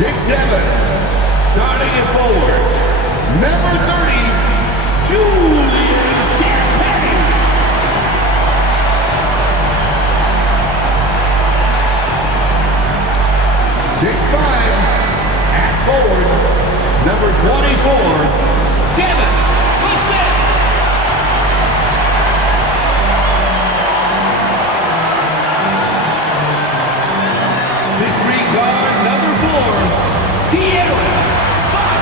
6'7", starting at forward, number 30, Julian Champagne. 6'5", at forward, number 24, Kevin Bassett. 6'3", guard, number 4, De'Aaron Fox.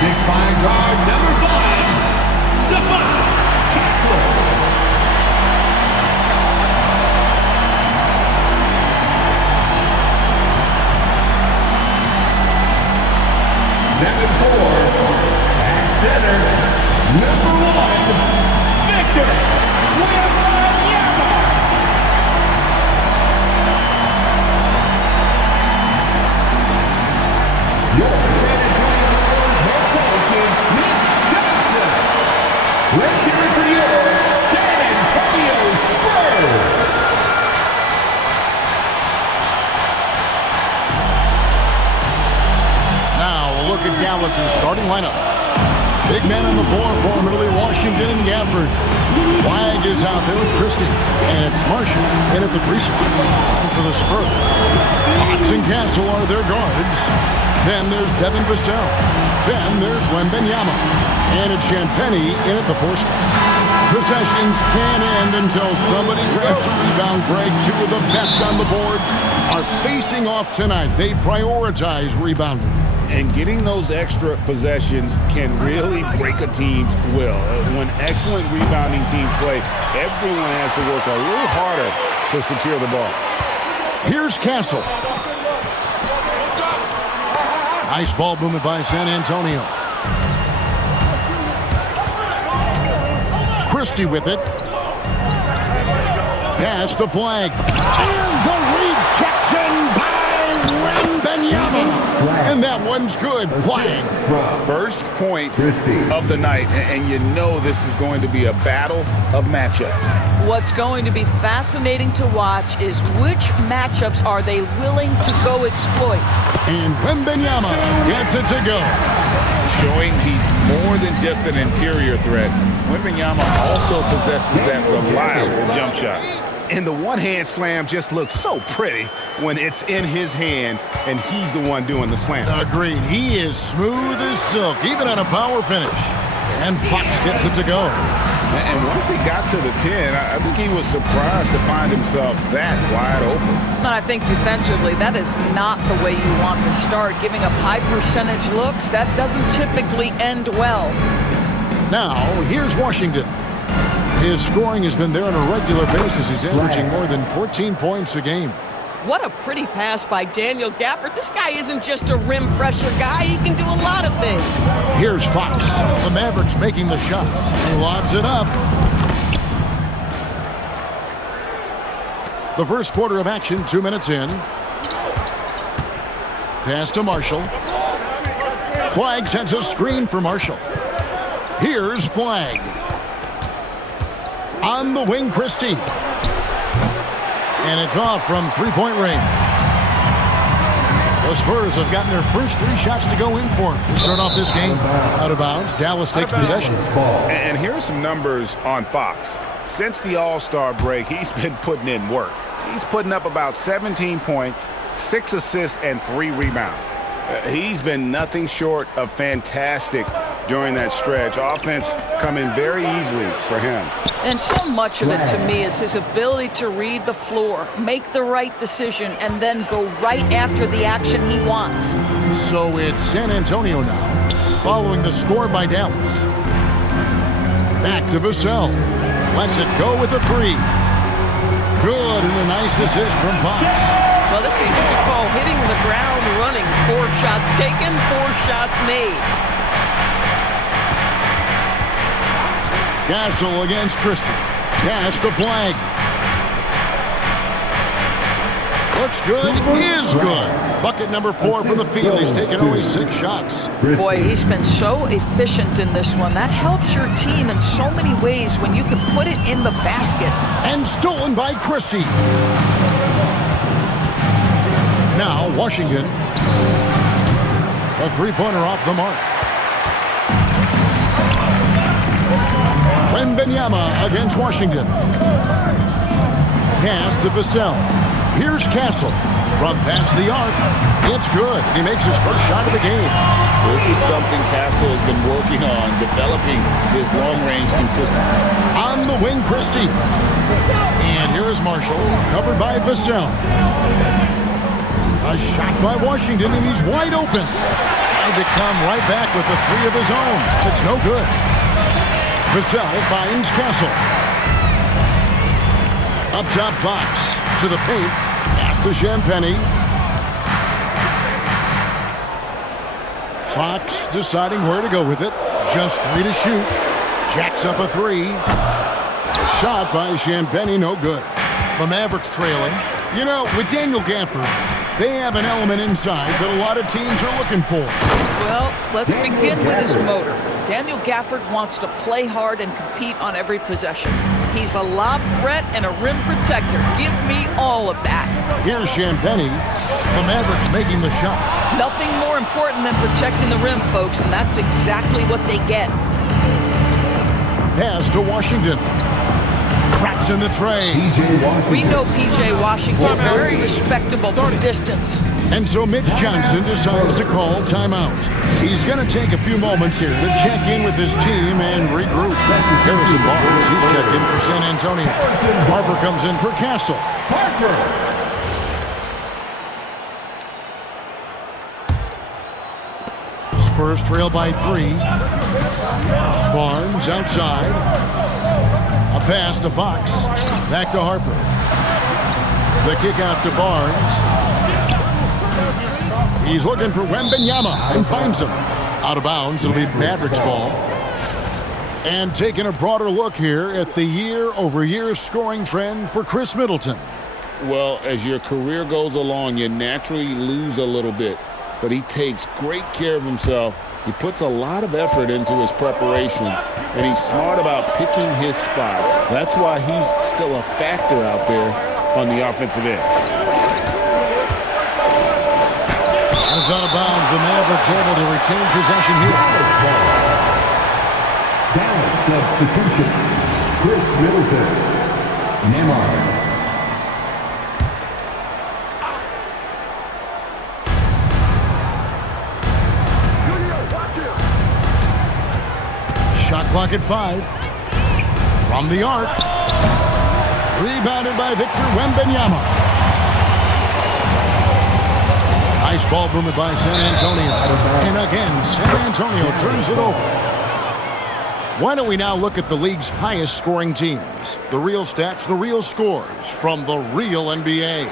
6'5", guard, number 5, Stephon Castle. 7'4", at center, number 1, Victor Wembanyama. Your San Antonio Spurs head coach is Nick Johnson. Let's hear it for your San Antonio Spurs. Now a look at Dallas' starting lineup. Big man on the floor for Italy, Washington and Gafford. Flag is out there with Christie. And it's Marshall in at the 3 spot for the Spurs. Fox and Castle are their guards. Then there's Devin Vassell. Then there's Wembanyama. And it's Champagnie in at the 4 spot. Possessions can't end until somebody grabs a rebound. Greg, 2 of the best on the boards are facing off tonight. They prioritize rebounding. And getting those extra possessions can really break a team's will. When excellent rebounding teams play, everyone has to work a little harder to secure the ball. Here's Castle. Nice ball movement by San Antonio. Christie with it. Pass to Flag. And the rejection by Wembanyama. And that one's good. Flag. First point of the night, and you know this is going to be a battle of matchups. What's going to be fascinating to watch is which matchups are they willing to go exploit. And Wembanyama gets it to go. Showing he's more than just an interior threat. Wembanyama also possesses that reliable jump shot. And the one-hand slam just looks so pretty when it's in his hand and he's the one doing the slam. Agreed. He is smooth as silk, even on a power finish. And Fox gets it to go. And once he got to the 10, I think he was surprised to find himself that wide open. And I think defensively, that is not the way you want to start. Giving up high percentage looks, that doesn't typically end well. Now, here's Washington. His scoring has been there on a regular basis. He's averaging more than 14 points a game. What a pretty pass by Daniel Gafford. This guy isn't just a rim pressure guy. He can do a lot of things. Here's Fox. The Mavericks making the shot. He lobs it up. The first quarter of action, 2 minutes in. Pass to Marshall. Flag sends a screen for Marshall. Here's Flag. On the wing, Christie. And it's off from three-point range. The Spurs have gotten their first 3 shots to go in for to start off this game. Out of bounds, Dallas takes possession. And here's some numbers on Fox. Since the All-Star break, he's been putting in work. He's putting up about 17 points, 6 assists, and 3 rebounds. He's been nothing short of fantastic during that stretch. Offense coming very easily for him. And so much of it to me is his ability to read the floor, make the right decision, and then go right after the action he wants. So it's San Antonio now, following the score by Dallas. Back to Vassell. Lets it go with a 3. Good, and a nice assist from Fox. Well, this is what you call hitting the ground running. 4 shots taken, 4 shots made. Castle against Christie. Pass to Flag. Looks good, is good. Bucket number 4 from the field. He's taken only 6 shots. Boy, he's been so efficient in this one. That helps your team in so many ways when you can put it in the basket. And stolen by Christie. Now, Washington. A three-pointer off the mark. Wembanyama against Washington. Pass to Vassell. Here's Castle. From past the arc. It's good. He makes his first shot of the game. This is something Castle has been working on, developing his long-range consistency. On the wing, Christie. And here is Marshall, covered by Vassell. A shot by Washington, and he's wide open. Tried to come right back with the 3 of his own. It's no good. Vassell finds Castle. Up top, Fox to the paint. Pass to Champagny. Fox deciding where to go with it. Just 3 to shoot. Jacks up a 3. Shot by Champagny, no good. The Mavericks trailing. You know, with Daniel Gafford, they have an element inside that a lot of teams are looking for. Well, let's begin with his motor. Daniel Gafford wants to play hard and compete on every possession. He's a lob threat and a rim protector. Give me all of that. Here's Champagny. The Mavericks making the shot. Nothing more important than protecting the rim, folks, and that's exactly what they get. Pass to Washington. Cracks in the tray. We know P.J. Washington very respectable from distance. And so Mitch Johnson decides to call timeout. He's going to take a few moments here to check in with his team and regroup. Harrison Barnes, he's checked in for San Antonio. Harper comes in for Castle. Spurs trail by 3. Barnes outside. A pass to Fox. Back to Harper. The kick out to Barnes. He's looking for Wembanyama and finds him. Out of bounds, it'll be Mavericks ball. And taking a broader look here at the year-over-year scoring trend for Chris Middleton. Well, as your career goes along, you naturally lose a little bit. But he takes great care of himself. He puts a lot of effort into his preparation, and he's smart about picking his spots. That's why he's still a factor out there on the offensive end. As out of bounds, the Mavericks able to retain possession here. Dallas substitution. Chris Middleton. Neymar. Shot clock at 5. From the arc. Rebounded by Victor Wembanyama. Nice ball movement by San Antonio. And again, San Antonio turns it over. Why don't we now look at the league's highest scoring teams? The real stats, the real scores from the real NBA.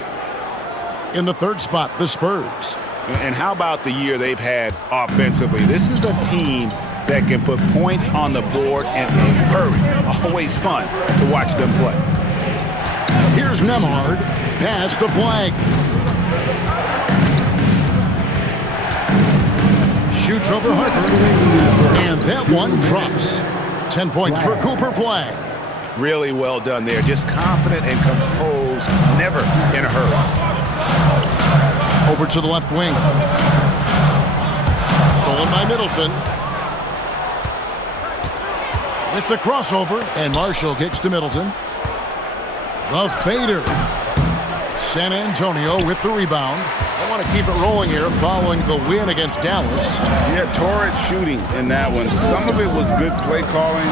In the 3rd spot, the Spurs. And how about the year they've had offensively? This is a team that can put points on the board and in a hurry. Always fun to watch them play. Here's Nemhard. Pass to Flag. Shoots over Harper. And that one drops. 10 points for Cooper Flag. Really well done there. Just confident and composed. Never in a hurry. Over to the left wing. Stolen by Middleton. With the crossover. And Marshall kicks to Middleton. The fader. San Antonio with the rebound. I want to keep it rolling here following the win against Dallas. Yeah, torrid shooting in that one. Some of it was good play calling.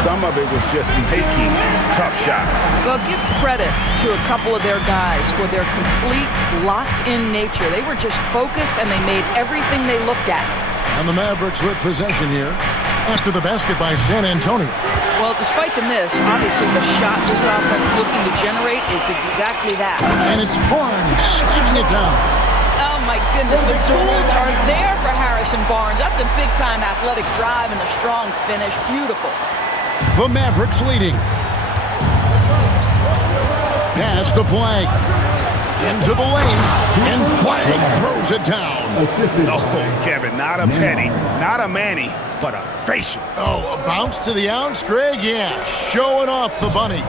Some of it was just making tough shots. Well, give credit to a couple of their guys for their complete locked-in nature. They were just focused and they made everything they looked at. And the Mavericks with possession here after the basket by San Antonio. Well, despite the miss, obviously the shot this offense looking to generate is exactly that. And it's Barnes slamming it down. Oh, my goodness. The tools are there for Harrison Barnes. That's a big-time athletic drive and a strong finish. Beautiful. The Mavericks leading. Pass to Flag. Into the lane. And Flag throws it down. Assistant Oh, flag. Kevin, not a penny, not a manny, but a facial. Oh, a bounce to the ounce, Greg? Yeah, showing off the bunny.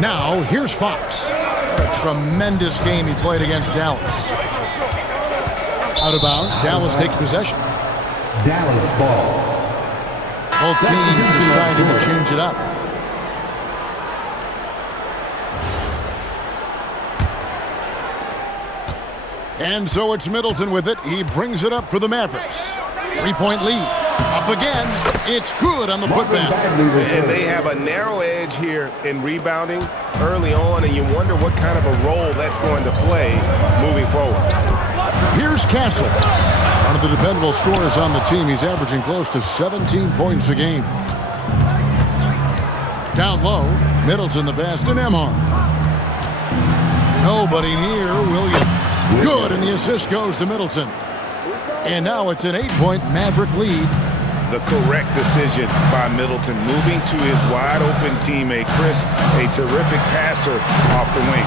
Now, here's Fox. A tremendous game he played against Dallas. Out of bounds, Dallas takes possession. Dallas ball. Both teams deciding to change it up. And so it's Middleton with it. He brings it up for the Mavericks. 3-point lead. Up again. It's good on the putback. And they have a narrow edge here in rebounding early on, and you wonder what kind of a role that's going to play moving forward. Here's Castle. One of the dependable scorers on the team. He's averaging close to 17 points a game. Down low, Middleton the pass to Nembhard. Nobody near Williams. Good, and the assist goes to Middleton. And now it's an 8-point Maverick lead. The correct decision by Middleton, moving to his wide-open teammate, Chris, a terrific passer off the wing.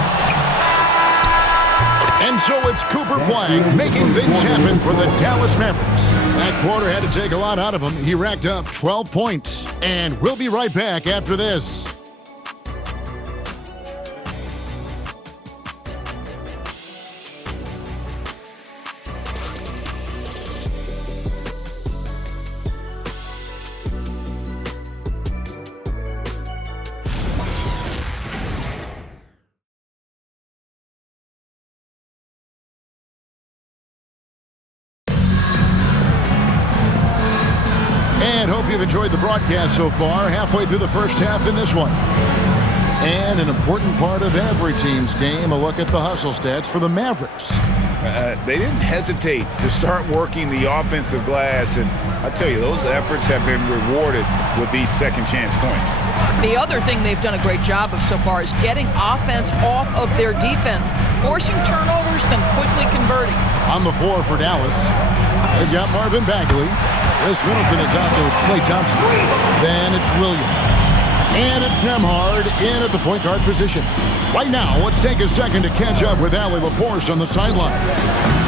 And so it's Cooper Flag making things happen for the Dallas Mavericks. That quarter had to take a lot out of him. He racked up 12 points. And we'll be right back after this. And hope you've enjoyed the broadcast so far. Halfway through the first half in this one. And an important part of every team's game, a look at the hustle stats for the Mavericks. They didn't hesitate to start working the offensive glass, and I tell you, those efforts have been rewarded with these second chance points. The other thing they've done a great job of so far is getting offense off of their defense, forcing turnovers, then quickly converting. On the floor for Dallas, they've got Marvin Bagley. Chris Middleton is out there with Klay Thompson. Then it's Williams. And it's Nembhard in at the point guard position. Right now, let's take a second to catch up with Allie LaForce on the sideline.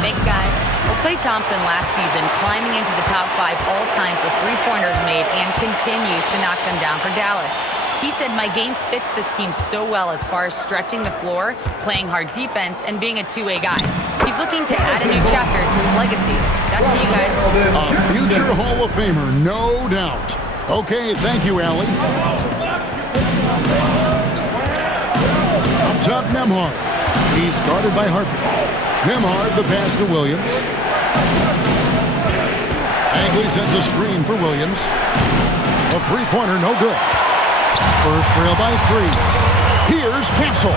Thanks, guys. Well, Klay Thompson last season climbing into the top 5 all-time for three-pointers made and continues to knock them down for Dallas. He said, my game fits this team so well as far as stretching the floor, playing hard defense, and being a two-way guy. He's looking to add a new chapter to his legacy. Back to you guys. A future Hall of Famer, no doubt. Okay, thank you, Allie. Up top, Nembhard. He's guarded by Harper. Nembhard, the pass to Williams. Bagley sends a screen for Williams. A three-pointer, no good. Spurs trail by 3. Here's Castle.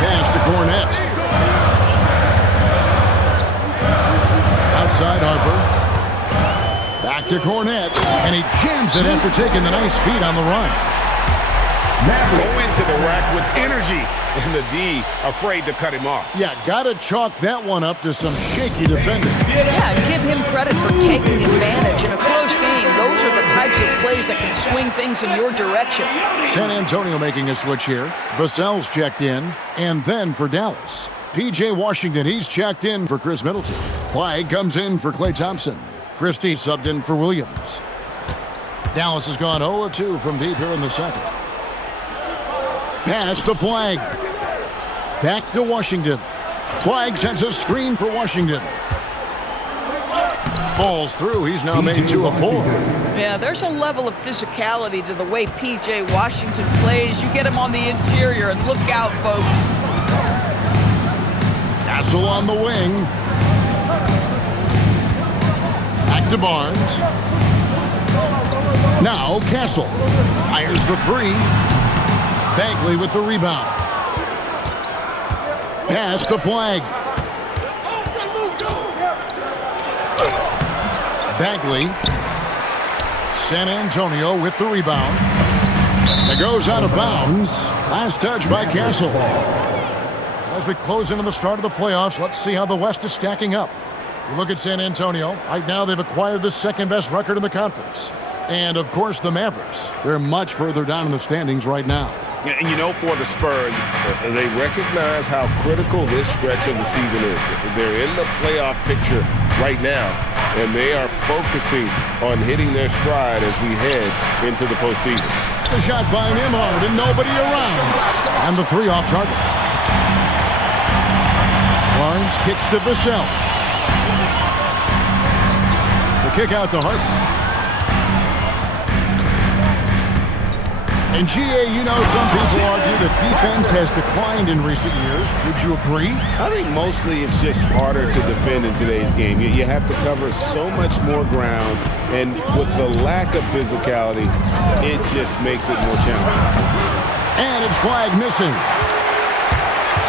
Pass to Cornet. Outside Harper. Back to Cornet. And he jams it after taking the nice feed on the run. Go into the rack with energy, and the D afraid to cut him off. Yeah, gotta chalk that one up to some shaky defending. Yeah, give him credit for taking advantage. In a close game, those are the types of plays that can swing things in your direction. San Antonio making a switch here. Vassell's checked in, and then for Dallas. P.J. Washington, he's checked in for Chris Middleton. Flag comes in for Klay Thompson. Christie subbed in for Williams. Dallas has gone 0-2 from deep here in the second. Pass to Flag. Back to Washington. Flag sends a screen for Washington. Falls through. He's now made 2 of 4. Yeah, there's a level of physicality to the way P.J. Washington plays. You get him on the interior, and look out, folks. Castle on the wing. Back to Barnes. Now Castle fires the 3. Bagley with the rebound. Pass to Flag. Bagley. San Antonio with the rebound. It goes out of bounds. Last touch by Castle. As we close into the start of the playoffs, let's see how the West is stacking up. You look at San Antonio. Right now, they've acquired the second-best record in the conference. And, of course, the Mavericks. They're much further down in the standings right now. And you know, for the Spurs, they recognize how critical this stretch of the season is. They're in the playoff picture right now, and they are focusing on hitting their stride as we head into the postseason. The shot by Nembhard and nobody around. And the three off target. Barnes kicks to Vassell. The kick out to Harper. And GA, you know, some people argue that defense has declined in recent years. Would you agree? I think mostly it's just harder to defend in today's game. You have to cover so much more ground, and with the lack of physicality, it just makes it more challenging. And it's flag missing.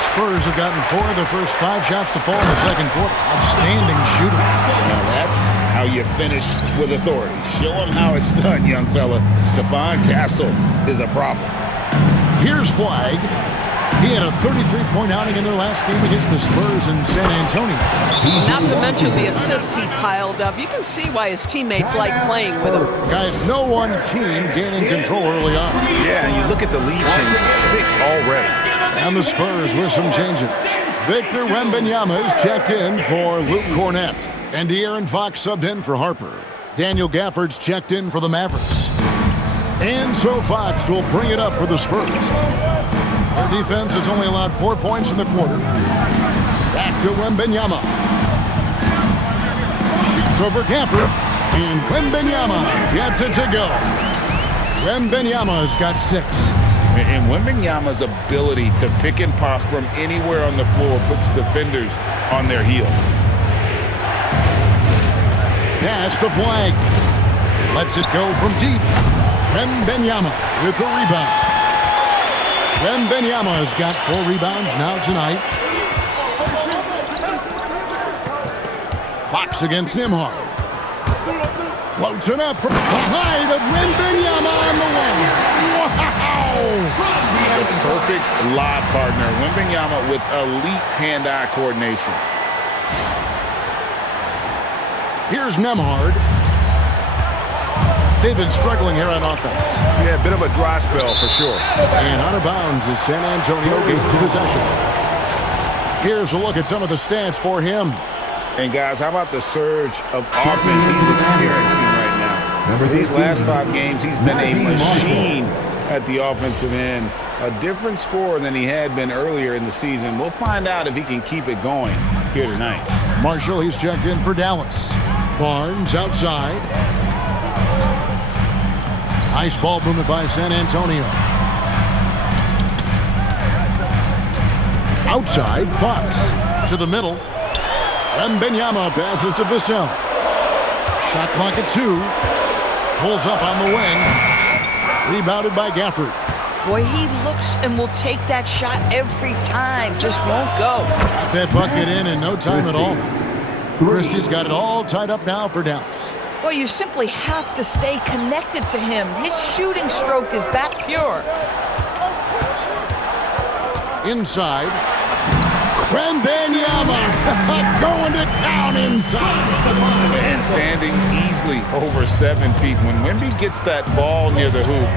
Spurs have gotten 4 of the first 5 shots to fall in the second quarter. Outstanding shooting. now that's how you finish with authority. Show them how it's done, young fella. Stephon Castle is a problem. Here's Flag. He had a 33-point outing in their last game against the Spurs in San Antonio. Not to mention the assists he piled up. You can see why his teammates like playing with him. Guys, no one team gaining control early on. Yeah, and you look at the lead change, 6 already. And the Spurs with some changes. Victor Wembanyama is checked in for Luke Cornett. And De'Aaron Fox subbed in for Harper. Daniel Gafford's checked in for the Mavericks. And so Fox will bring it up for the Spurs. Their defense has only allowed 4 points in the quarter. Back to Wembanyama. Shoots over Gafford. And Wembanyama gets it to go. Wembanyama's got 6. And Wembanyama's ability to pick and pop from anywhere on the floor puts defenders on their heels. Pass to Flag. Lets it go from deep. Wembanyama with the rebound. Wembanyama's got 4 rebounds now tonight. Fox against Nembhard. Floats it up from behind of Wembanyama on the wing. Wow! The perfect lob partner. Wembanyama with elite hand-eye coordination. Here's Nembhard. They've been struggling here on offense. Yeah, a bit of a dry spell for sure. And out of bounds as San Antonio gains possession. Here's a look at some of the stats for him. And guys, how about the surge of offense he's experiencing right now? These last 5 games, he's been a machine at the offensive end. A different scorer than he had been earlier in the season. We'll find out if he can keep it going here tonight. Marshall, he's checked in for Dallas. Barnes outside. Nice ball movement by San Antonio. Outside, Fox. To the middle. Wembanyama passes to Vassell. Shot clock at 2. Pulls up on the wing. Rebounded by Gafford. Boy, he looks and will take that shot every time. Just won't go. Got that bucket in no time at all. Christie's got it all tied up now for Dallas. Well, you simply have to stay connected to him. His shooting stroke is that pure. Inside. Wembanyama going to town inside. And standing easily over 7 feet. When Wemby gets that ball near the hoop,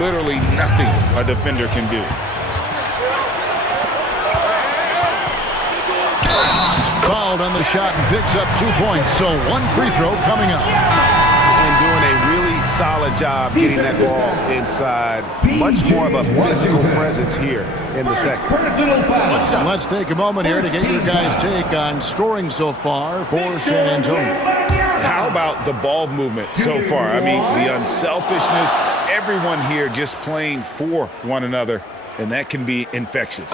literally nothing a defender can do. Fouled on the shot and picks up 2 points. So 1 free throw coming up. And doing a really solid job getting that ball inside. Much more of a physical presence here in the second. Let's take a moment here to get your guys' take on scoring so far for San Antonio. How about the ball movement so far? I mean, the unselfishness, everyone here just playing for one another, and that can be infectious.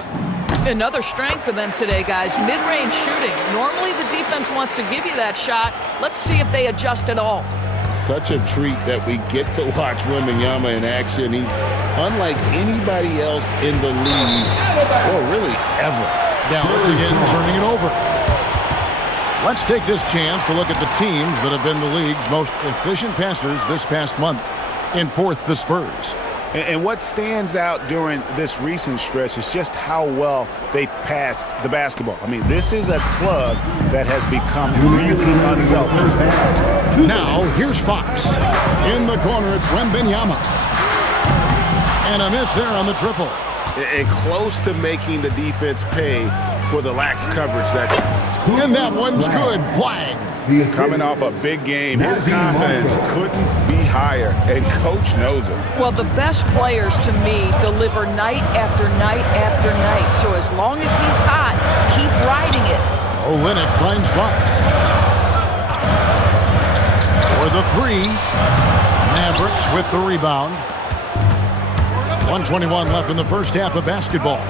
Another strength for them today, guys. Mid-range shooting. Normally the defense wants to give you that shot. Let's see if they adjust at all. Such a treat that we get to watch Wembanyama in action. He's unlike anybody else in the league, or really ever. Dallas again turning it over. Let's take this chance to look at the teams that have been the league's most efficient passers this past month. In 4th, the Spurs. And what stands out during this recent stretch is just how well they passed the basketball. I mean, this is a club that has become really unselfish. Now, here's Fox. In the corner, it's Wembanyama. And a miss there on the triple. And close to making the defense pay for the lax coverage. And that one's good. Flag. Coming off a big game, his confidence couldn't be higher, and coach knows it. Well, the best players to me deliver night after night after night. So as long as he's hot, keep riding it. Olynyk finds Fox. For the three. Mavericks with the rebound. 1:21 left in the first half of basketball.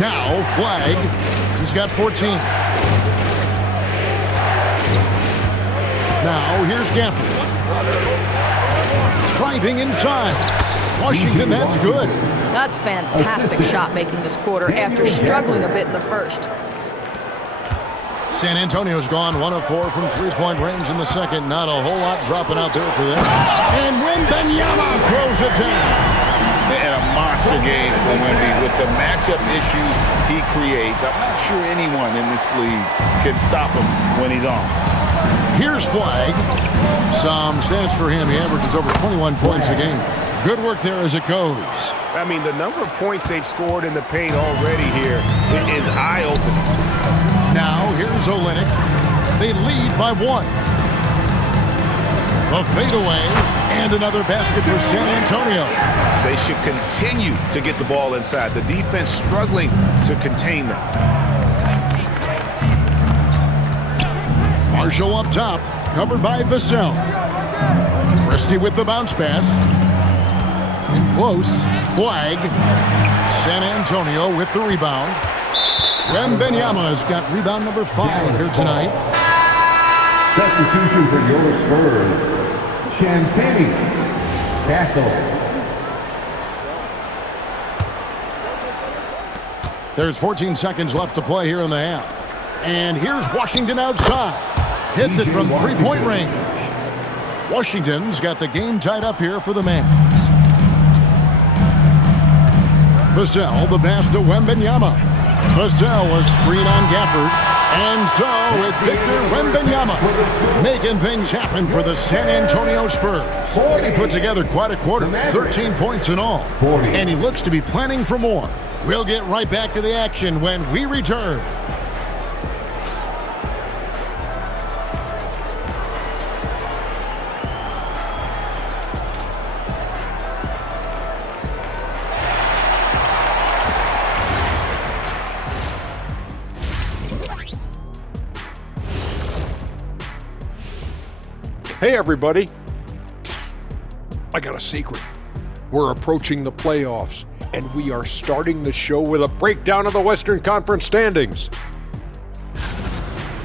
Now Flag. He's got 14. Now here's Gafford. Driving inside. Washington, that's good. That's fantastic shot making this quarter after struggling a bit in the first. San Antonio's gone 1 of 4 from three-point range in the second. Not a whole lot dropping out there for them. And Wembanyama throws it down. And a monster game for Wemby with the matchup issues he creates. I'm not sure anyone in this league can stop him when he's on. Here's Flag. Some stats for him. He averages over 21 points a game. Good work there as it goes. I mean, the number of points they've scored in the paint already here is eye-opening. Now here's Olynyk. They lead by 1. A fadeaway and another basket for San Antonio. They should continue to get the ball inside. The defense struggling to contain them. Marshall up top, covered by Vassell. Christie with the bounce pass. In close, Flag. San Antonio with the rebound. Wembanyama's got rebound number 5 here tonight. Substitution for your Spurs. Champagne Castle. There's 14 seconds left to play here in the half. And here's Washington outside. Hits it from three-point range. Washington's got the game tied up here for the Mavs. Vassell, the pass to Wembanyama. Vassell, a screen on Gafford. And so it's Victor Wembanyama making things happen for the San Antonio Spurs. And he put together quite a quarter, 13 points in all. And he looks to be planning for more. We'll get right back to the action when we return. Hey everybody, I got a secret. We're approaching the playoffs, and we are starting the show with a breakdown of the Western Conference standings.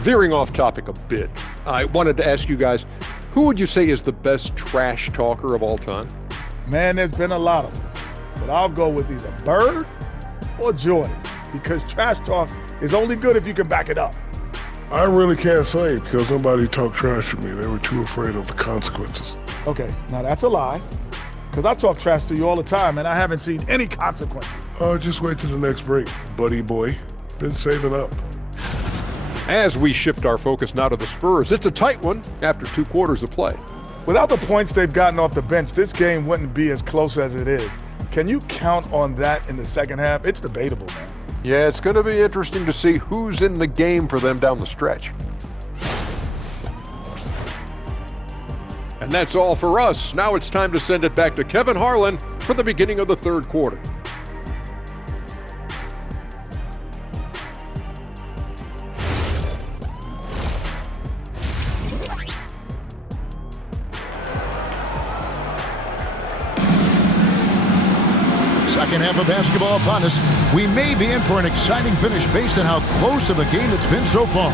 Veering off topic a bit, I wanted to ask you guys, who would you say is the best trash talker of all time? Man, there's been a lot of them, but I'll go with either Bird or Jordan, because trash talk is only good if you can back it up. I really can't say because nobody talked trash to me. They were too afraid of the consequences. Okay, now that's a lie, because I talk trash to you all the time, and I haven't seen any consequences. Oh, just wait till the next break, buddy boy. Been saving up. As we shift our focus now to the Spurs, it's a tight one after 2 quarters of play. Without the points they've gotten off the bench, this game wouldn't be as close as it is. Can you count on that in the second half? It's debatable, man. Yeah, it's going to be interesting to see who's in the game for them down the stretch. And that's all for us. Now it's time to send it back to Kevin Harlan for the beginning of the third quarter. Second half of basketball upon us. We may be in for an exciting finish based on how close of a game it's been so far.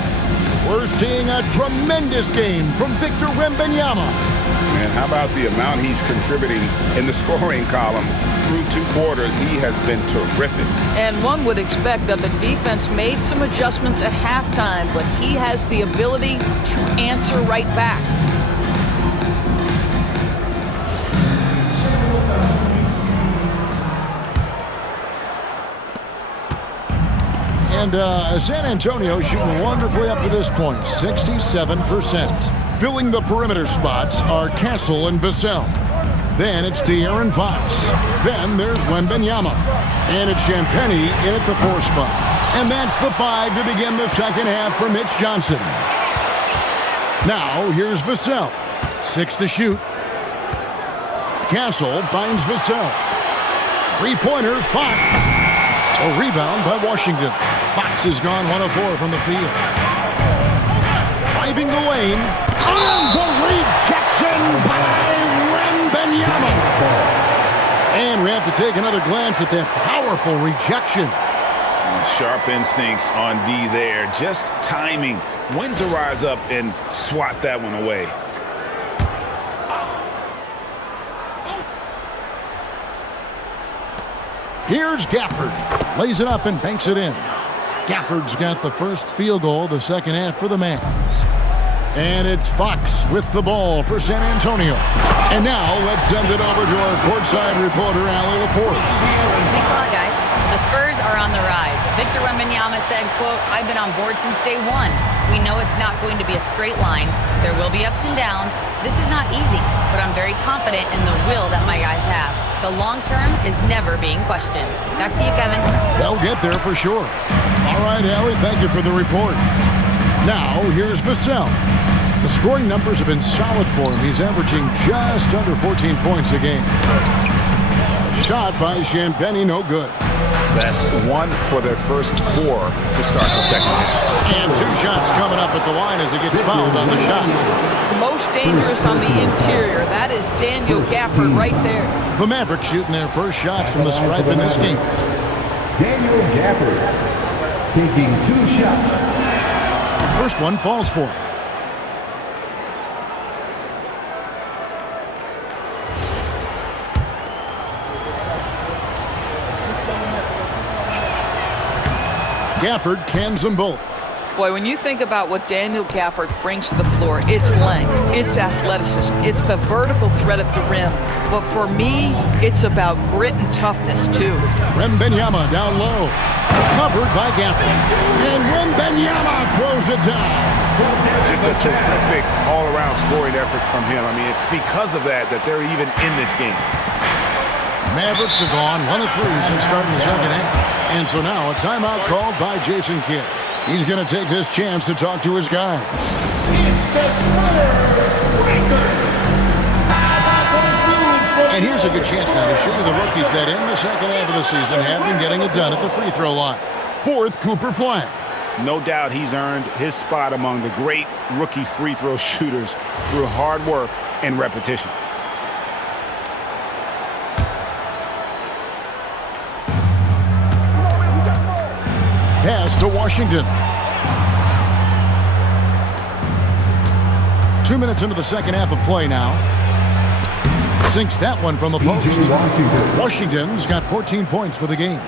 We're seeing a tremendous game from Victor Wembanyama. Man, how about the amount he's contributing in the scoring column? Through 2 quarters, he has been terrific. And one would expect that the defense made some adjustments at halftime, but he has the ability to answer right back. And San Antonio shooting wonderfully up to this point, 67%. Filling the perimeter spots are Castle and Vassell. Then it's De'Aaron Fox. Then there's Wembanyama. And it's Champagnie in at the 4 spot. And that's the 5 to begin the second half for Mitch Johnson. Now, here's Vassell. 6 to shoot. Castle finds Vassell. Three-pointer, Fox. A rebound by Washington. Fox has gone 1 of 4 from the field. Driving the lane. And the rejection by Wembanyama. And we have to take another glance at that powerful rejection. Sharp instincts on D there. Just timing. When to rise up and swat that one away. Here's Gafford. Lays it up and banks it in. Gafford's got the first field goal of the second half for the Mavs. And it's Fox with the ball for San Antonio. And now let's send it over to our courtside reporter, Allie LaForce. Thanks a lot, guys. The Spurs are on the rise. Victor Wembanyama said, quote, "I've been on board since day one. We know it's not going to be a straight line. There will be ups and downs. This is not easy, but I'm very confident in the will that my guys have. The long term is never being questioned." Back to you, Kevin. They'll get there for sure. All right, Allie, thank you for the report. Now, here's Vassell. The scoring numbers have been solid for him. He's averaging just under 14 points a game. Shot by Champagnie, no good. That's 1 for their first 4 to start the second half. And 2 shots coming up at the line as he gets fouled on the shot. Most dangerous on the interior. That is Daniel Gafford right there. The Mavericks shooting their first shots from the stripe in this game. Daniel Gafford taking 2 shots. First one falls for him. Gafford cans them both. Boy, when you think about what Daniel Gafford brings to the floor, it's length, it's athleticism, it's the vertical threat at the rim. But for me, it's about grit and toughness, too. Wembanyama down low. Covered by Gafford. And Wembanyama throws it down. Just a terrific all-around scoring effort from him. I mean, it's because of that they're even in this game. Mavericks have gone 1 of 3 since starting the second half. And so now a timeout called by Jason Kidd. He's going to take this chance to talk to his guys. And here's a good chance now to show you the rookies that in the second half of the season have been getting it done at the free throw line. 4th, Cooper Flag. No doubt he's earned his spot among the great rookie free throw shooters through hard work and repetition. Pass to Washington. 2 minutes into the second half of play now. Sinks that one from the post. Washington's got 14 points for the game.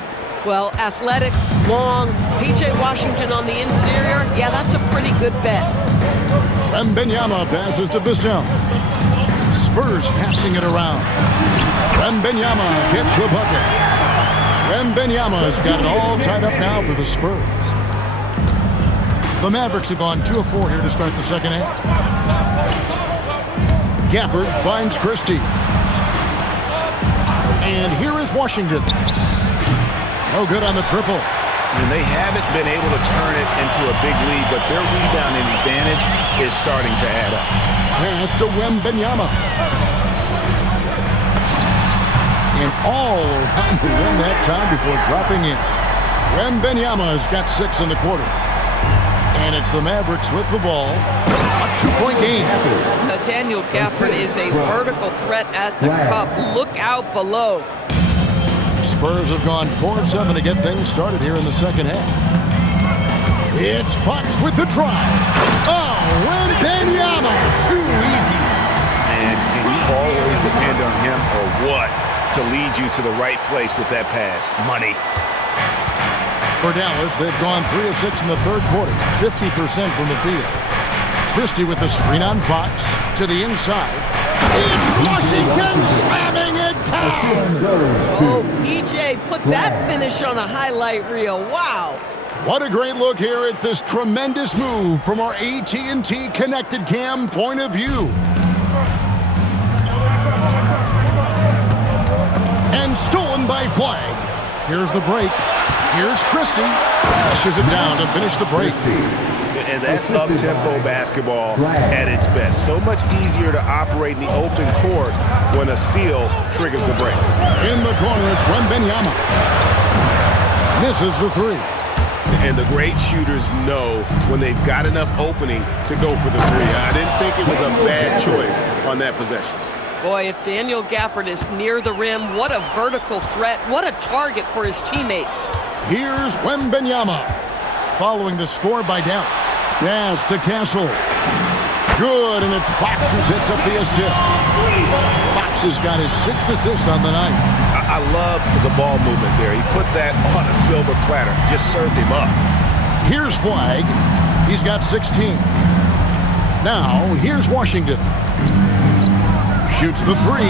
Well, athletic, long, P.J. Washington on the interior, yeah, that's a pretty good bet. Wembanyama passes to Vassell. Spurs passing it around. Wembanyama gets the bucket. Wembanyama's got it all tied up now for the Spurs. The Mavericks have gone 2 of 4 here to start the second half. Gafford finds Christie. And here is Washington. No good on the triple. And they haven't been able to turn it into a big lead, but their rebounding advantage is starting to add up. Pass to Wembanyama. And all around the rim that time before dropping in. Wembanyama's got 6 in the quarter. And it's the Mavericks with the ball. A 2-point game. Now, Daniel Gafford is a vertical threat at the cup. Look out below. Spurs have gone 4 of 7 to get things started here in the second half. It's Fox with the drive. Oh, Wembanyama. Too easy. And can you always depend on him or what to lead you to the right place with that pass? Money. For Dallas, they've gone 3 of 6 in the third quarter, 50% from the field. Christie with the screen on Fox to the inside. It's Washington slamming it down. Oh, PJ put that finish on a highlight reel. Wow. What a great look here at this tremendous move from our AT&T Connected Cam point of view. And stolen by Flag. Here's the break. Here's Christie. Flushes it down to finish the break. And that's up-tempo basketball at its best. So much easier to operate in the open court when a steal triggers the break. In the corner, it's Wembanyama. Misses the three. And the great shooters know when they've got enough opening to go for the three. I didn't think it was a bad choice on that possession. Boy, if Daniel Gafford is near the rim, what a vertical threat. What a target for his teammates. Here's Wembanyama. Following the score by Dallas. Pass to Castle. Good, and it's Fox who picks up the assist. Fox has got his 6th assist on the night. I love the ball movement there. He put that on a silver platter. Just served him up. Here's Flag. He's got 16. Now, here's Washington. Shoots the three.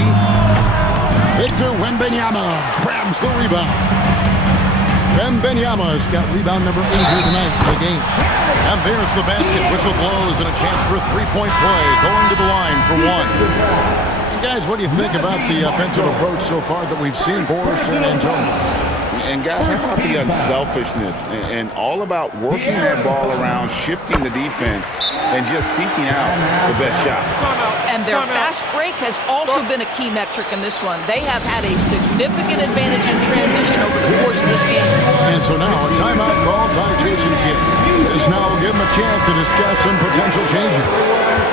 Victor Wembanyama grabs the rebound. Wembanyama's got rebound number 8 here tonight in the game. And there's the basket. Whistle blows and a chance for a three-point play. Going to the line for one. And guys, what do you think about the offensive approach so far that we've seen for San Antonio? And guys, how about the unselfishness and all about working that ball around, shifting the defense, and just seeking out the best shot. And their fast break has also been a key metric in this one. They have had a significant advantage in transition over the course of this game. And so now a timeout called by Jason Kidd. This now will give him a chance to discuss some potential changes.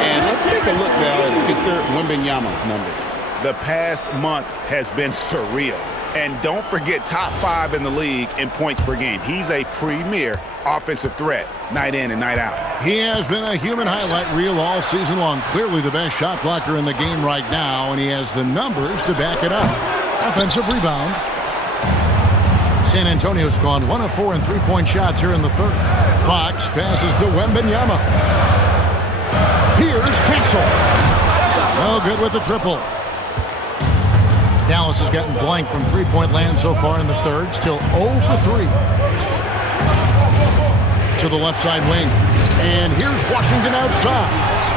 And let's take a look now at Victor Wembanyama's numbers. The past month has been surreal. And don't forget, top 5 in the league in points per game. He's a premier offensive threat, night in and night out. He has been a human highlight reel all season long. Clearly the best shot blocker in the game right now, and he has the numbers to back it up. Offensive rebound. San Antonio's gone 1 of 4 in three-point shots here in the third. Fox passes to Wembanyama. Here's Castle. Well, good with the triple. Dallas has gotten blank from three-point land so far in the third. Still 0 for 3. To the left side wing. And here's Washington outside.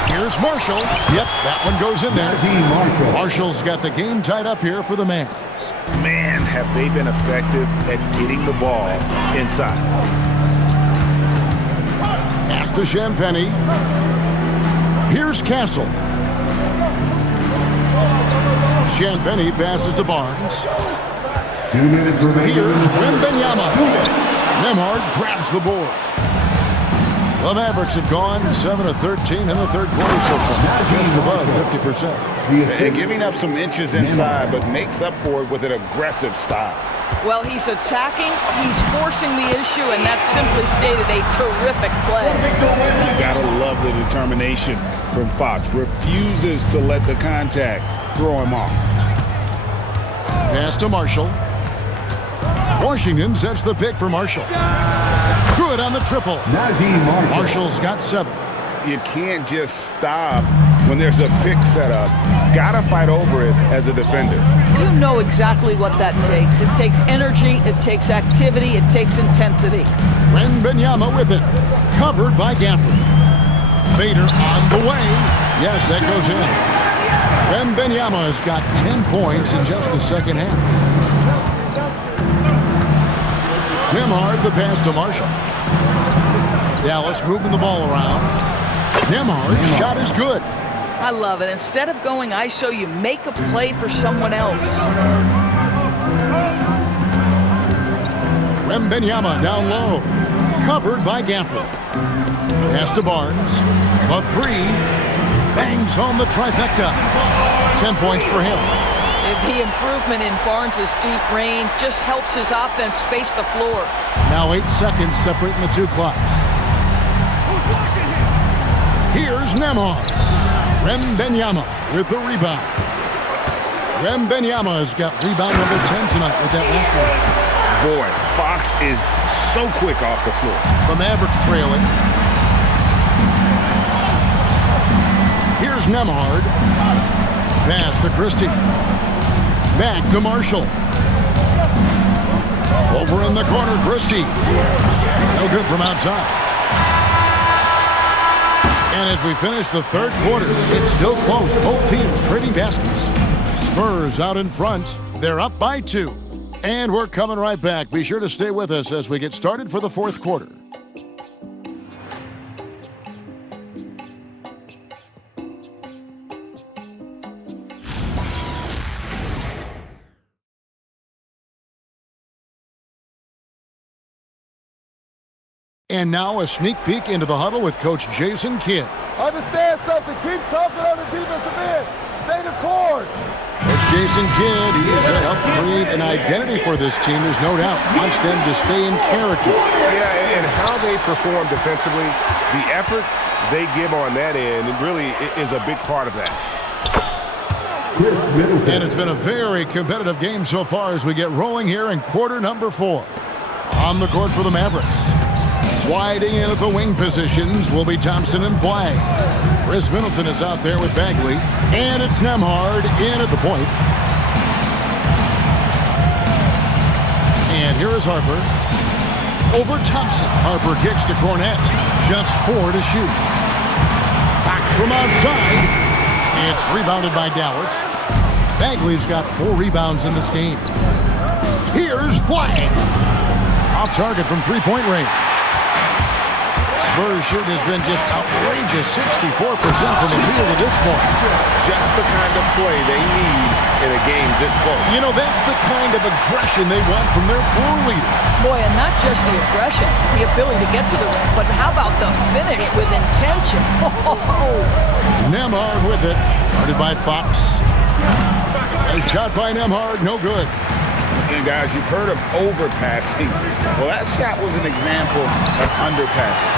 Here's Marshall. Yep, that one goes in there. Marshall's got the game tied up here for the Mavs. Man, have they been effective at getting the ball inside. Pass to Champagny. Here's Castle. Champagny passes to Barnes. 2 minutes remaining. Here's Wembanyama. Nembhard grabs the board. The Mavericks have gone 7 of 13 in the third quarter so far. Just above 50%. And giving up some inches inside, but makes up for it with an aggressive style. Well, he's attacking, he's forcing the issue, and that's simply stated a terrific play. You gotta love the determination from Fox. Refuses to let the contact throw him off. Pass to Marshall. Washington sets the pick for Marshall. Good on the triple. Marshall's got 7. You can't just stop when there's a pick set up. Gotta fight over it as a defender. You know exactly what that takes. It takes energy, it takes activity, it takes intensity. Wembanyama with it. Covered by Gafford. Fader on the way. Yes, that goes in. Wembanyama has got 10 points in just the second half. Nembhard the pass to Marshall. Dallas moving the ball around. Nembhard's shot is good. I love it. Instead of going ISO, you make a play for someone else. Wembanyama down low. Covered by Gafford. Pass to Barnes. A 3. Bangs home the trifecta. 10 points for him. The improvement in Barnes' deep range just helps his offense space the floor. Now 8 seconds separating the two clocks. Here's Nembhard. Wembanyama with the rebound. Wembanyama has got rebound number 10 tonight with that last one. Boy, Fox is so quick off the floor. The Mavericks trailing. Here's Nembhard. Pass to Christie. Back to Marshall. Over in the corner, Christie. No good from outside. And as we finish the third quarter, it's still close. Both teams trading baskets. Spurs out in front. They're up by 2. And we're coming right back. Be sure to stay with us as we get started for the fourth quarter. And now a sneak peek into the huddle with Coach Jason Kidd. Understand something. Keep talking on the defensive end. Stay the course. Coach Jason Kidd, he has helped create an identity for this team. There's no doubt. Wants them to stay in character. Yeah, and how they perform defensively, the effort they give on that end really is a big part of that. And it's been a very competitive game so far as we get rolling here in quarter number 4. On the court for the Mavericks. Sliding in at the wing positions will be Thompson and Flagg. Chris Middleton is out there with Bagley. And it's Nembhard in at the point. And here is Harper. Over Thompson. Harper kicks to Cornette. Just 4 to shoot. Back from outside. It's rebounded by Dallas. Bagley's got 4 rebounds in this game. Here's Flagg. Off target from three-point range. Spurs shooting has been just outrageous, 64% from the field at this point. Just the kind of play they need in a game this close. You know, that's the kind of aggression they want from their floor leader. Boy, and not just the aggression, the ability to get to the rim, but how about the finish with intention? Nembhard with it, guarded by Fox. A shot by Nembhard, no good. And guys, you've heard of overpassing. Well, that shot was an example of underpassing.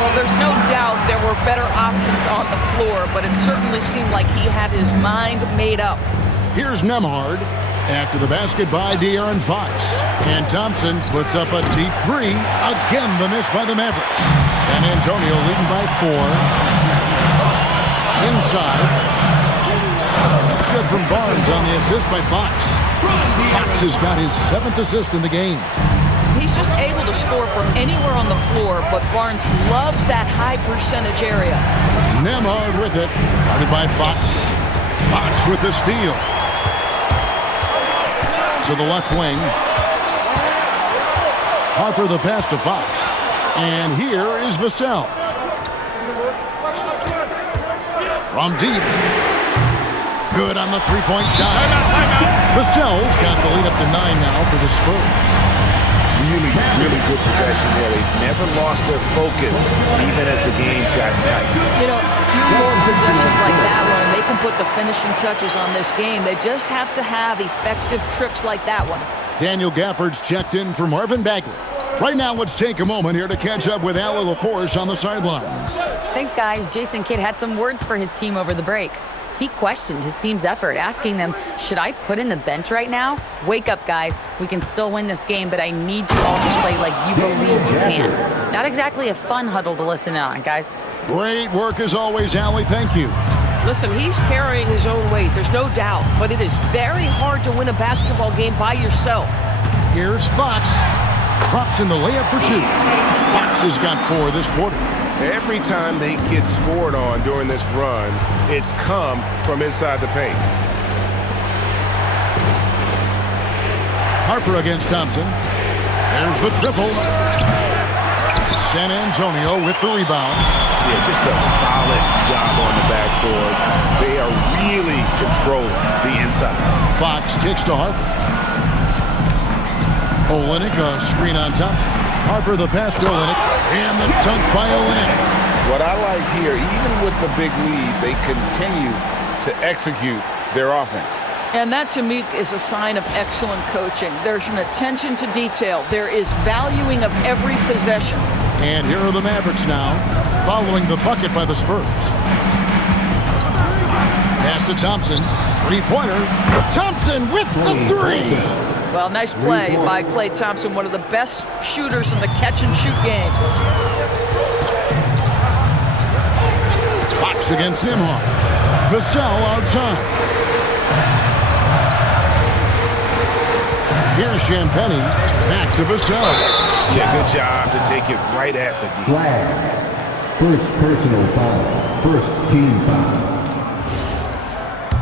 Well, there's no doubt there were better options on the floor, but it certainly seemed like he had his mind made up. Here's Nembhard after the basket by De'Aaron Fox. And Thompson puts up a deep 3. Again, the miss by the Mavericks. San Antonio leading by 4. Inside. It's good from Barnes on the assist by Fox. Fox has got his 7th assist in the game. He's just able to score from anywhere on the floor, but Barnes loves that high percentage area. Nembhard with it, guarded by Fox. Fox with the steal. To the left wing. Harper the pass to Fox. And here is Vassell. From deep. Good on the three-point shot. Vassell's got the lead up to 9 now for the Spurs. Really, really good possession there. They never lost their focus, even as the games got tight. You know, few more possessions like that one, and they can put the finishing touches on this game. They just have to have effective trips like that one. Daniel Gafford's checked in for Marvin Bagley. Right now, let's take a moment here to catch up with Allie LaForce on the sidelines. Thanks, guys. Jason Kidd had some words for his team over the break. He questioned his team's effort, asking them, should I put in the bench right now? Wake up, guys. We can still win this game, but I need you all to play like you believe you can. Not exactly a fun huddle to listen on, guys. Great work as always, Allie. Thank you. Listen, he's carrying his own weight. There's no doubt. But it is very hard to win a basketball game by yourself. Here's Fox. Drops in the layup for 2. Fox has got 4 this quarter. Every time they get scored on during this run, it's come from inside the paint. Harper against Thompson. There's the triple. San Antonio with the rebound. Yeah, just a solid job on the backboard. They are really controlling the inside. Fox kicks to Harper. Olynyk, a screen on Thompson. Harper the pass to Olynyk, and the dunk by Olynyk. What I like here, even with the big lead, they continue to execute their offense. And that, to me, is a sign of excellent coaching. There's an attention to detail. There is valuing of every possession. And here are the Mavericks now, following the bucket by the Spurs. Pass to Thompson, three-pointer. Thompson with the 3. Well, nice play by Klay Thompson, one of the best shooters in the catch-and-shoot game. Fox against Nembhard. Vassell outside. Here's Champagny. Back to Vassell. Yeah, good job to take it right at the D. Flag. First personal foul. First team foul.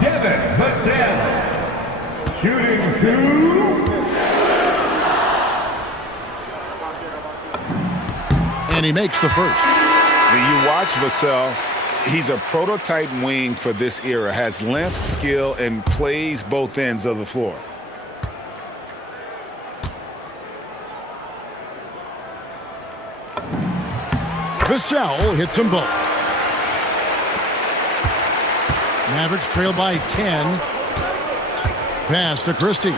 Devin Vassell. Shooting 2. And he makes the first. When you watch Vassell, he's a prototype wing for this era. Has length, skill, and plays both ends of the floor. Vassell hits them both. Mavericks trail by 10. Pass to Christie.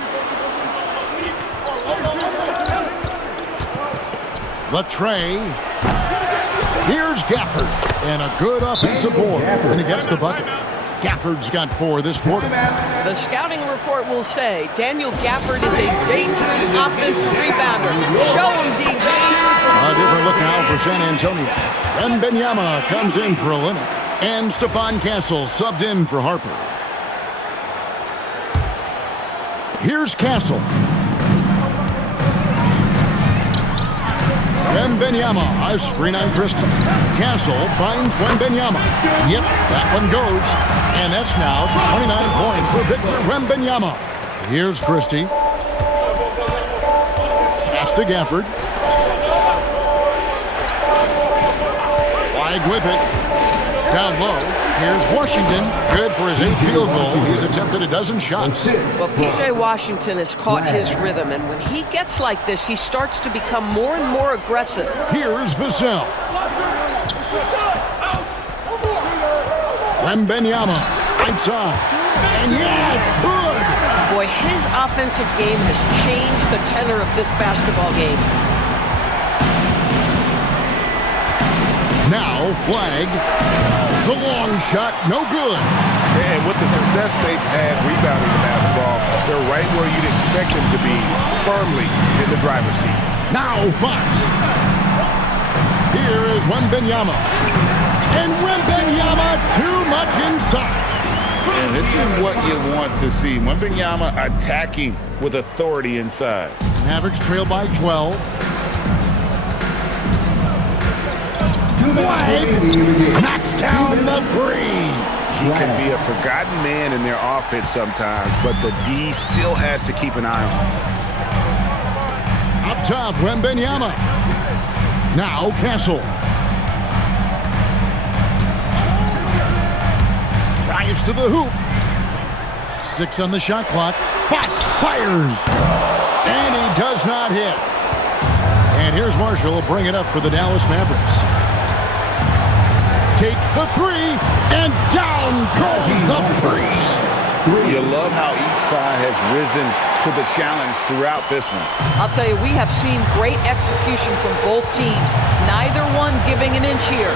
The tray. Here's Gafford. And a good offensive board. And he gets the bucket. Gafford's got 4 this quarter. The scouting report will say Daniel Gafford is a dangerous offensive rebounder. Show him, DJ. A different look now for San Antonio. Wembanyama comes in for Olynyk. And Stephon Castle subbed in for Harper. Here's Castle. Wembanyama, a screen on Christie. Castle finds Wembanyama. Yep, that one goes. And that's now 29 points for Victor Wembanyama. Here's Christie. Pass to Gafford. Flag with it. Down low. Here's Washington. Good for his 8th field goal. He's attempted a dozen shots. Well, P.J. Washington has caught his rhythm, and when he gets like this, he starts to become more and more aggressive. Here's Vassell. Wembanyama, right side. And yeah, it's good. Boy, his offensive game has changed the tenor of this basketball game. Now, flag. The long shot, no good. And with the success they've had rebounding the basketball, they're right where you'd expect them to be, firmly in the driver's seat. Now, Fox. Here is Wembanyama. And Wembanyama too much inside. And this is what you want to see. Wembanyama attacking with authority inside. Mavericks trail by 12. Flag knocks down the 3. He can be a forgotten man in their offense sometimes, but the D still has to keep an eye on him. Up top, Wembanyama. Now Castle. Drives to the hoop. 6 on the shot clock. Fox fires. And he does not hit. And here's Marshall. Bring it up for the Dallas Mavericks. Takes the 3, and down goes the 3. You love how each side has risen to the challenge throughout this one. I'll tell you, we have seen great execution from both teams. Neither one giving an inch here.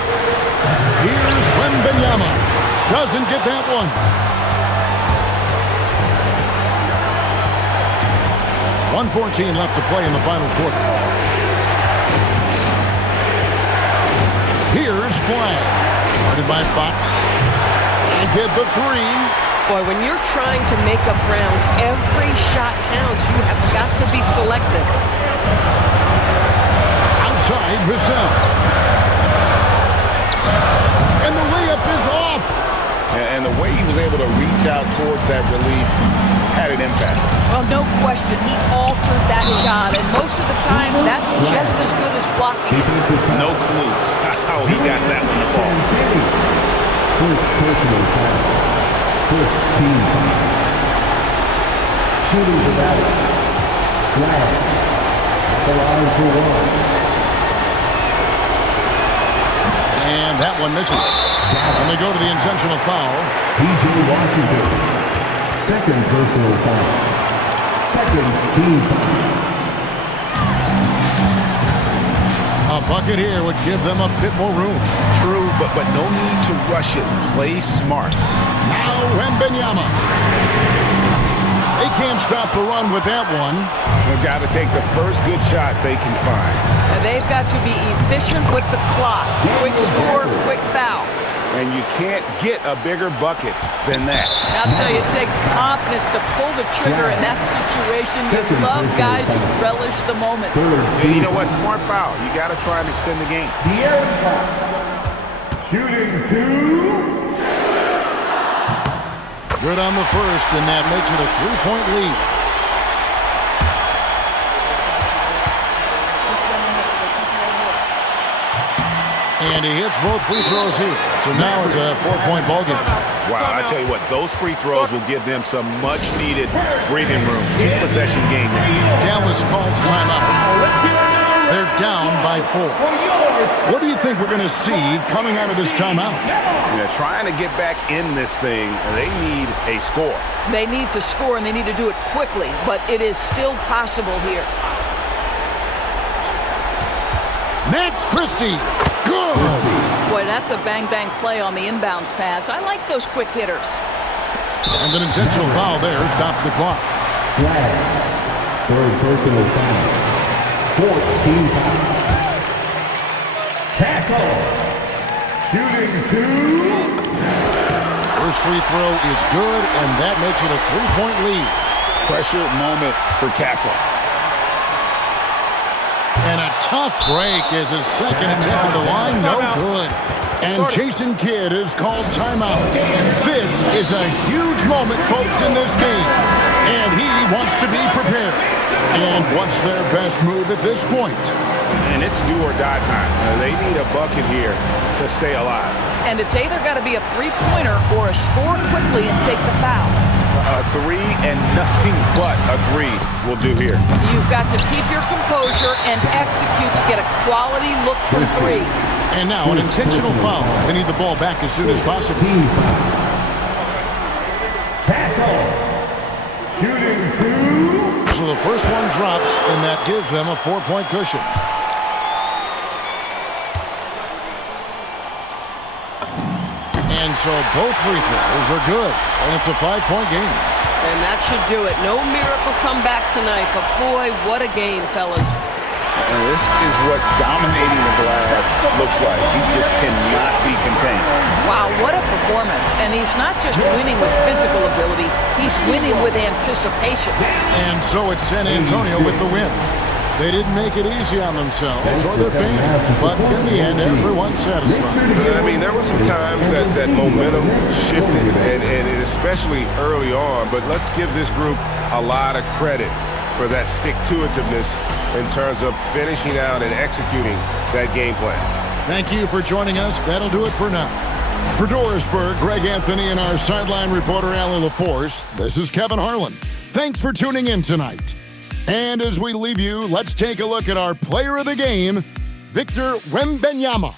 Here's Wembanyama. Doesn't get that one. .114 left to play in the final quarter. Here's Flag. Guarded by Fox. And get the 3. Boy, when you're trying to make up ground, every shot counts. You have got to be selective. Outside Vassell. And the layup is off. And the way he was able to reach out towards that release had an impact. Well, no question. He altered that shot, and most of the time, that's just as good as blocking. No clue how he got that one to fall. First personal foul. First team foul. Shooting the Mavericks. Flag. The line for 1. And that one misses. And they go to the intentional foul. P.J. Washington. Second personal foul. Second team foul. A bucket here would give them a bit more room. True, but no need to rush it. Play smart. Now Wembanyama. They can't stop the run with that one. They've got to take the first good shot they can find. And they've got to be efficient with the clock. Quick score, quick foul. And you can't get a bigger bucket than that. I'll tell you, it takes confidence to pull the trigger in that situation. You love guys who relish the moment. And you know what? Smart foul. You got to try and extend the game. Shooting 2. Good on the first, and that makes it a 3-point lead. And he hits both free throws here. So now it's a 4-point ball game. Wow, I tell you what, those free throws will give them some much-needed breathing room. Two-possession game now. Dallas calls timeout. They're down by 4. What do you think we're going to see coming out of this timeout? Trying to get back in this thing, they need a score. They need to score, and they need to do it quickly, but it is still possible here. Max Christie. Good. Boy, that's a bang-bang play on the inbounds pass. I like those quick hitters. And an intentional foul there stops the clock. Third personal foul. 14 foul. Castle. Shooting 2. First free throw is good, and that makes it a 3-point lead. Pressure moment for Castle. And a tough break as his second attempt at the line, no good. And Jason Kidd is called timeout. This is a huge moment, folks, in this game. And he wants to be prepared. And what's their best move at this point? And it's do or die time. They need a bucket here to stay alive. And it's either got to be a three-pointer or a score quickly and take the foul. A 3 and nothing but a 3 will do here. You've got to keep your composure and execute to get a quality look from 3. And now an intentional foul. They need the ball back as soon as possible. Castle. Shooting 2. So the first one drops, and that gives them a 4-point cushion. And so both free throws are good, and it's a 5-point game. And that should do it. No miracle comeback tonight, but boy, what a game, fellas. And this is what dominating the glass looks like. He just cannot be contained. Wow, what a performance. And he's not just winning with physical ability, he's winning with anticipation. And so it's San Antonio with the win. They didn't make it easy on themselves or their fans, but in the end, everyone's satisfied. I mean, there were some times that momentum shifted, and especially early on, but let's give this group a lot of credit for that stick-to-itiveness in terms of finishing out and executing that game plan. Thank you for joining us. That'll do it for now. For Dorisburg, Greg Anthony, and our sideline reporter, Allie LaForce, this is Kevin Harlan. Thanks for tuning in tonight. And as we leave you, let's take a look at our player of the game, Victor Wembanyama.